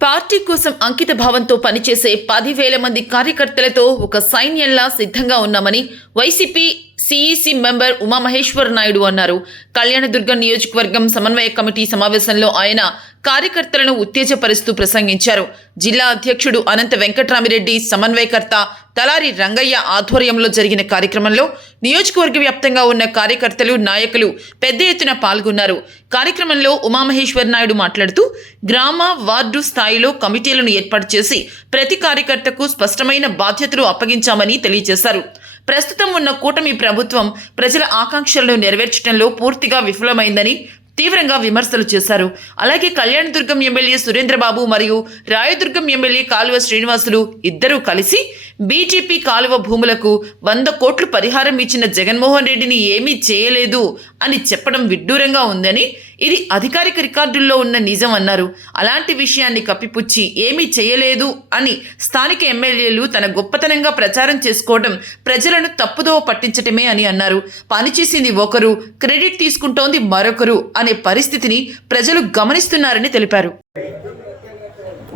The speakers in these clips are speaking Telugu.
పార్టీ కోసం అంకిత భావంతో పనిచేసే 10,000 మంది కార్యకర్తలతో ఒక సైన్యంలా సిద్ధంగా ఉన్నామని YCP CEC member Umamaheshwar Naidu అన్నారు. కళ్యాణదుర్గం నియోజకవర్గం సమన్వయ కమిటీ సమావేశంలో ఆయన కార్యకర్తలను ఉత్తేజపరుస్తూ ప్రసంగించారు. జిల్లా అధ్యక్షుడు అనంత వెంకట్రామిరెడ్డి, సమన్వయకర్త తలారి రంగయ్య ఆధ్వర్యంలో జరిగిన కార్యక్రమంలో నియోజకవర్గ వ్యాప్తంగా ఉన్న కార్యకర్తలు, నాయకులు పెద్ద ఎత్తున పాల్గొన్నారు. కార్యక్రమంలో ఉమామహేశ్వర్ నాయుడు మాట్లాడుతూ గ్రామ, వార్డు స్థాయిలో కమిటీలను ఏర్పాటు చేసి ప్రతి కార్యకర్తకు స్పష్టమైన బాధ్యతలు అప్పగించామని తెలియజేశారు. ప్రస్తుతం ఉన్న కూటమి ప్రభుత్వం ప్రజల ఆకాంక్షలను నెరవేర్చడంలో పూర్తిగా విఫలమైందని తీవ్రంగా విమర్శలు చేశారు. అలాగే కళ్యాణదుర్గం ఎమ్మెల్యే సురేంద్రబాబు మరియు రాయదుర్గం ఎమ్మెల్యే కాలువ శ్రీనివాసులు ఇద్దరూ కలిసి బీజేపీ కాలువ భూములకు 100 కోట్లు పరిహారం ఇచ్చిన జగన్మోహన్ రెడ్డిని ఏమీ చేయలేదు అని చెప్పడం విడ్డూరంగా ఉందని, ఇది అధికారిక రికార్డుల్లో ఉన్న నిజం అన్నారు. అలాంటి విషయాన్ని కప్పిపుచ్చి ఏమీ చేయలేదు అని స్థానిక ఎమ్మెల్యేలు తన గొప్పతనంగా ప్రచారం చేసుకోవడం ప్రజలను తప్పుదోవ పట్టించటమే అని అన్నారు. పనిచేసింది ఒకరు, క్రెడిట్ తీసుకుంటోంది మరొకరు అనే పరిస్థితిని ప్రజలు గమనిస్తున్నారని తెలిపారు.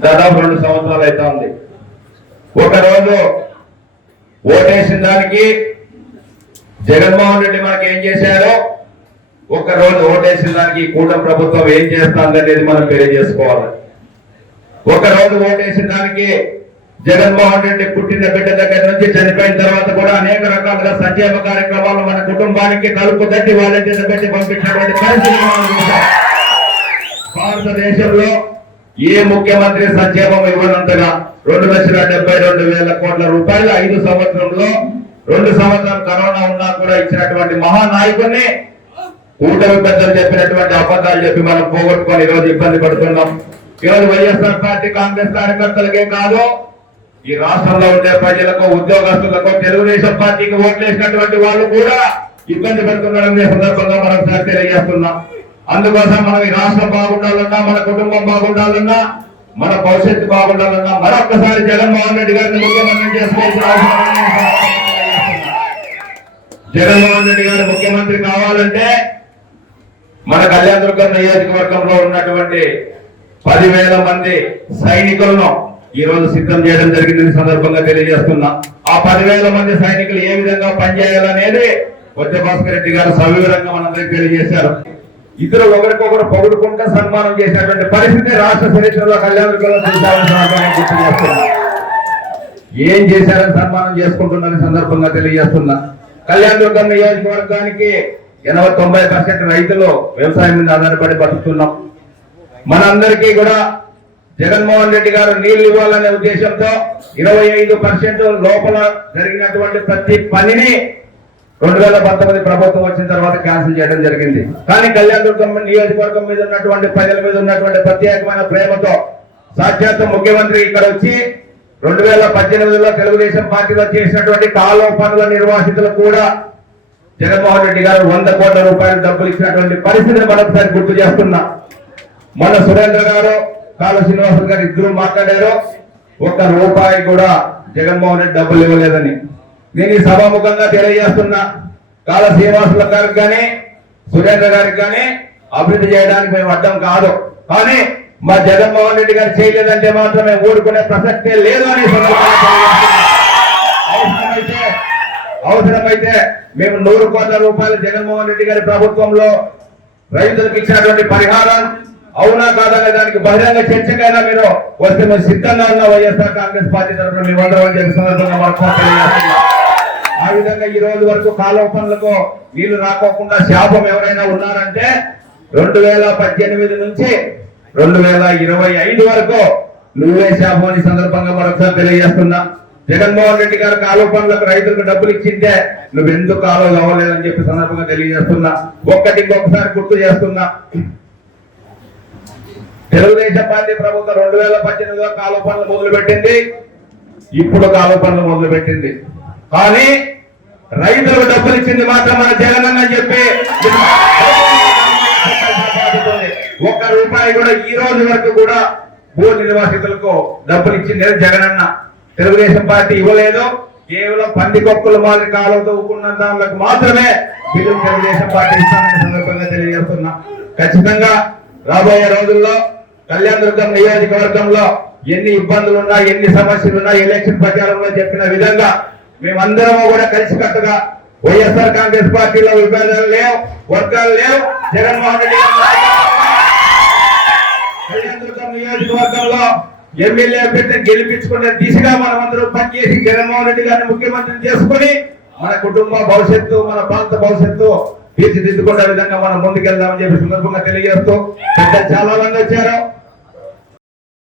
దాదాపు 2 సంవత్సరాలు అయితే ఉంది. ఒకరోజు ఓటేసిన దానికి జగన్మోహన్ రెడ్డి మనకి ఏం చేశారో, ఒకరోజు ఓటేసిన దానికి కూటమి ప్రభుత్వం ఏం చేస్తుందనేది మనం తెలియజేసుకోవాలి. ఒకరోజు ఓటేసిన దానికి జగన్మోహన్ రెడ్డి పుట్టిన బిడ్డ దగ్గర నుంచి చనిపోయిన తర్వాత కూడా అనేక రకాలుగా సంక్షేమ కార్యక్రమాలు మన కుటుంబానికి కలుపు తట్టి వాళ్ళ చేత పెట్టి పంపించినటువంటి పరిస్థితి భారతదేశంలో ఏ ముఖ్యమంత్రి సంక్షేమం ఇవ్వనంతగా 2,72,000 కోట్ల రూపాయలు 5 సంవత్సరంలో 2 సంవత్సరాలు కరోనా ఉన్నా కూడా ఇచ్చినటువంటి మహానాయకుడిని కూటమి పెద్దలు చెప్పినటువంటి అబద్ధాలు చెప్పి మనం పోగొట్టుకొని ఈరోజు ఇబ్బంది పడుతున్నాం. ఈరోజు వైఎస్ఆర్ పార్టీ, కాంగ్రెస్ కార్యకర్తలకే కాదు, ఈ రాష్ట్రంలో ఉండే ప్రజలకు, ఉద్యోగస్తులకు, తెలుగుదేశం పార్టీకి ఓట్లేసినటువంటి వాళ్ళు కూడా ఇబ్బంది పడుతున్నారనే సందర్భంగా మనం తెలియజేస్తున్నాం. అందుకోసం మనం ఈ రాష్ట్రం బాగుండాలన్నా, మన కుటుంబం బాగుండాలన్నా, మన భవిష్యత్తు బాగుండాలన్నా మరొక్కసారి జగన్మోహన్ రెడ్డి గారిని ముఖ్యమంత్రి చేసుకోవాల్సిన అవసరం. జగన్మోహన్ రెడ్డి గారు ముఖ్యమంత్రి కావాలంటే మన కళ్యాణదుర్గం నియోజకవర్గంలో ఉన్నటువంటి 10,000 మంది సైనికులను ఈ రోజు సిద్ధం చేయడం జరిగిందని సందర్భంగా తెలియజేస్తున్నా. ఆ 10,000 మంది సైనికులు ఏ విధంగా పనిచేయాలనేది భాస్కర్ రెడ్డి గారు సవివరంగా మనందరికీ తెలియజేశారు. ఇద్దరు ఒకరికొకరు పొగుడుకుంటూ సన్మానం చేసినటువంటి పరిస్థితి రాష్ట్ర చరిత్రలో కళ్యాణదుర్గంలో గుర్తు ఏం చేశారని సన్మానం చేసుకుంటున్న సందర్భంగా తెలియజేస్తున్నా. కళ్యాణదుర్గం నియోజకవర్గానికి 80-90% రైతులు వ్యవసాయం మీద ఆధారపడి బతుకుతున్నాం. మనందరికీ కూడా జగన్మోహన్ రెడ్డి గారు నీళ్లు ఇవ్వాలనే ఉద్దేశంతో 25% లోపల జరిగినటువంటి ప్రతి పనిని 2019 ప్రభుత్వం వచ్చిన తర్వాత క్యాన్సిల్ చేయడం జరిగింది. కానీ కళ్యాణదుర్గం నియోజకవర్గం మీద ఉన్నటువంటి ప్రజల మీద ఉన్నటువంటి ప్రత్యేకమైన ప్రేమతో సాక్షాత్ ముఖ్యమంత్రి ఇక్కడ వచ్చి 2018లో తెలుగుదేశం పార్టీలో చేసినటువంటి కాలువ పనుల నిర్వాసితులు కూడా జగన్మోహన్ రెడ్డి గారు 100 కోట్ల రూపాయలు డబ్బులు ఇచ్చినటువంటి పరిస్థితిని మరొకసారి గుర్తు చేస్తున్నా. మన సురేంద్ర గారు, కాలువ శ్రీనివాసులు గారు ఇద్దరు మాట్లాడారు. 1 రూపాయి కూడా జగన్మోహన్ రెడ్డి డబ్బులు ఇవ్వలేదని నేను ఈ సభాముఖంగా తెలియజేస్తున్నా. కాలువ శ్రీనివాసుల గారికి కానీ, సురేంద్ర గారికి కానీ అభివృద్ధి చేయడానికి మేము అడ్డం కాదు. కానీ మా జగన్మోహన్ రెడ్డి గారు చేయలేదంటే మాత్రమే ఊరుకునే ప్రసక్తే లేదు అని అవసరమైతే మేము 100 కోట్ల రూపాయలు జగన్మోహన్ రెడ్డి గారి ప్రభుత్వంలో రైతులకు ఇచ్చినటువంటి పరిహారం అవునా కాదనే దానికి బహిరంగ చర్చకైనా మీరు వస్తే మేము సిద్ధంగా ఉన్న వైఎస్ఆర్ కాంగ్రెస్ పార్టీ తరఫున మేము అందరం చెప్పిన సందర్భంగా మనకు ఆ విధంగా ఈ రోజు వరకు కాలువ పనులకు నీళ్లు రాకోకుండా శాపం ఎవరైనా ఉన్నారంటే 2018 నుంచి 2025 వరకు నువ్వే శాపం అని సందర్భంగా మరొకసారి తెలియజేస్తున్నా. జగన్మోహన్ రెడ్డి గారు కాలువ పనులకు రైతులకు డబ్బులు ఇచ్చింటే నువ్వెందుకు కాలువ కావలేదని చెప్పి సందర్భంగా తెలియజేస్తున్నా. ఇంకొకసారి గుర్తు చేస్తున్నా. తెలుగుదేశం పార్టీ ప్రభుత్వం 2018లో కాలువ పనులు మొదలుపెట్టింది, ఇప్పుడు కాలువ పనులు మొదలుపెట్టింది. కానీ రైతులకు డబ్బులు ఇచ్చింది మాత్రం మన జగన్ అని చెప్పి 1 రూపాయి కూడా ఈ రోజు వరకు కూడా భూ నిర్వాసితులకు డబ్బులు ఇచ్చింది జగనన్న. తెలుగుదేశం పార్టీ ఇవ్వలేదు. కేవలం పందికొక్కుల మాదిరి కాలువ తవ్వుకున్న దానికి మాత్రమే బిల్లు తెలుగుదేశం పార్టీ ఇస్తామని సందర్భంగా తెలియజేస్తున్నా. ఖచ్చితంగా రాబోయే రోజుల్లో కళ్యాణదుర్గం నియోజకవర్గంలో ఎన్ని ఇబ్బందులున్నా ఎన్ని సమస్యలున్నా ఎలక్షన్ ప్రచారంలో చెప్పిన విధంగా మేమందరము కూడా కలిసికట్టుగా వైఎస్ఆర్ కాంగ్రెస్ పార్టీలో విభేదాలు లేవు, వర్గాలు లేవు. జగన్మోహన్ రెడ్డి కళ్యాణదుర్గం నియోజకవర్గంలో ఎమ్మెల్యే అభ్యర్థిని గెలిపించుకునే దిశగా మనమందరం పనిచేసి జగన్మోహన్ రెడ్డి గారిని ముఖ్యమంత్రిని చేసుకుని మన కుటుంబ భవిష్యత్తు, మన ప్రాంత భవిష్యత్తు తీర్చిదిద్దుకునే విధంగా మనం ముందుకెళ్దామని చెప్పి సందర్భంగా తెలియజేస్తూ పెద్ద చాలా మంది వచ్చారు.